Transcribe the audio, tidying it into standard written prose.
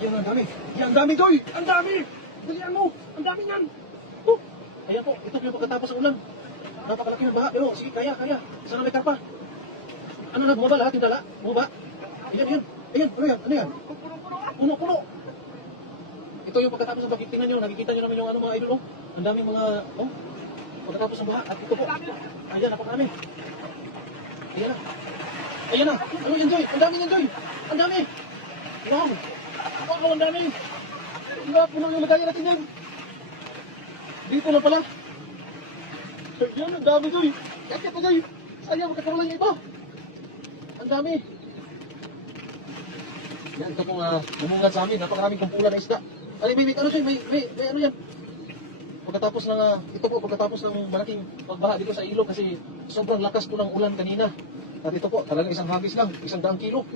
Yan, ang dami. Yan, ang dami, Joy! Ang dami! Dalihan mo! Ang dami yan! Oh! Ayan po, ito yung pagkatapos ng ulan. Napakalaki ng baha, pero sige, kaya. Sana may karpa. Ano na, bumaba lahat yung dala? Bumaba? Ayan. Ayan, ano yan? Ano yan? Puno. Ito yung pagkatapos ng bakit. Tingnan nyo, nakikita nyo naman yung ano mga idol, oh. Ang daming mga, oh. Pagkatapos ng baha. At ito po. Ayan, napakarami. Ayan na. Ano yan, Joy? Ang dami yan, Joy. Ang dami. Wow, ang dami. Diba, puno yung lagay natin yan. Dito na pala. Ayan, ang dami, Joy. Kaya pa, Joy. Sayang, magkakaroon lang yung iba. Ang dami. Yan, ito pong bumungad sa amin. Napakaraming kumpulan na isda. Ano, may ano siya, may ano yan. Pagkatapos ng malaking pagbaha dito sa ilog kasi sobrang lakas po ng ulan kanina. At ito po, talagang isang hagis lang, 100 kilo.